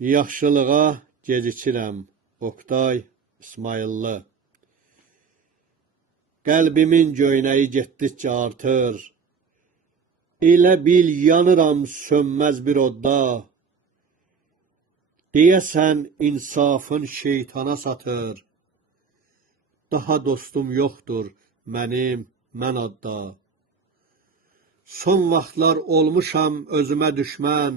Yaxşılığa gecikirəm. Oktay İsmayıllı. Qəlbimin göynəyi getdikcə artır. Elə bil yanıram sönməz bir odda. Deyəsən insafın şeytana satır. Daha dostum yoxdur mənim, mən adda. Son vaxtlar olmuşam özümə düşmən.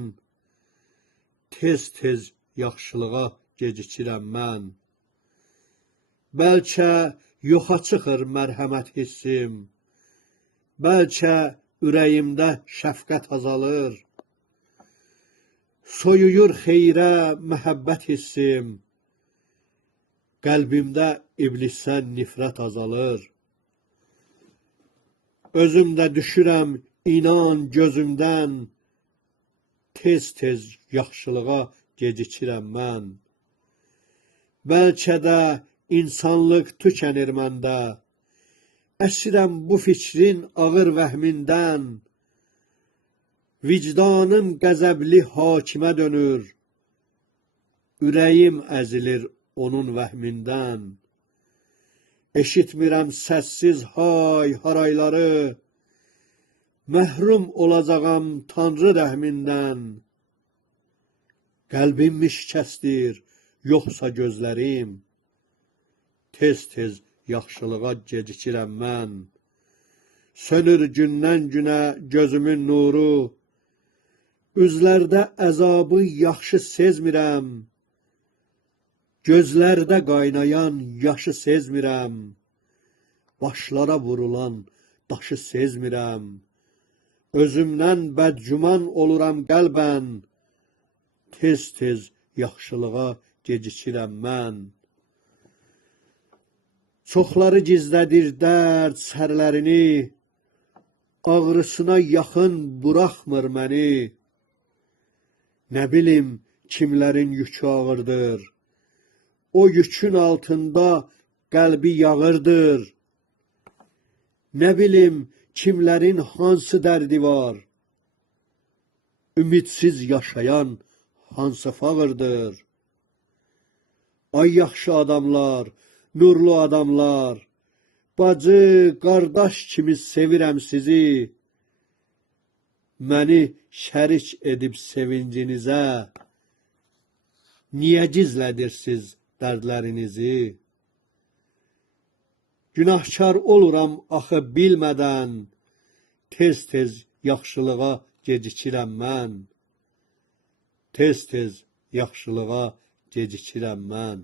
Tez-tez yaxşılığa gecikirəm mən. Bəlkə yoxa çıxır mərhəmət hissim. Bəlkə ürəyimdə şəfqət azalır. Soyuyur xeyrə məhəbbət hissim. Qəlbimdə iblisdən nifrət azalır. Özümdə düşürəm inan gözümdən. Tez-tez yaxşılığa gecikirəm mən. Bəlkə də insanlıq tükənir məndə. Əsirəm bu fikrin ağır vəhmindən. Vicdanım qəzəbli hakimə dönür. Ürəyim əzilir onun vəhmindən. Eşitmirəm səssiz hay harayları. Məhrum olacağam Tanrı rəhmindən. Qəlbimmi şikəstir, yoxsa gözlərim. Tez-tez yaxşılığa gecikirəm mən. Sönür gündən günə gözümün nuru. Üzlərdə əzabı yaxşı sezmirəm. Gözlərdə qaynayan yaşı sezmirəm. Başlara vurulan daşı sezmirəm. Özümdən bədgüman oluram qəlbən. Tez-tez yaxşılığa gecikirəm mən. Çoxları gizlədir dərd sərlərini. Ağrısına yaxın buraxmır məni. Nə bilim kimlərin yükü ağırdır. O yükün altında qəlbi yağırdır. Nə bilim kimlərin hansı dərdi var. Ümidsiz yaşayan hansı fağırdır. Ay yaxşı adamlar, nurlu adamlar. Bacı, qardaş kimi sevirəm sizi. Məni şərik edib sevincinizə. Niyə gizlədirsiz dərdlərinizi? Günahkar oluram axı bilmədən. Tez-tez yaxşılığa gecikirəm mən. Tez-tez yaxşılığa gecikirəm mən.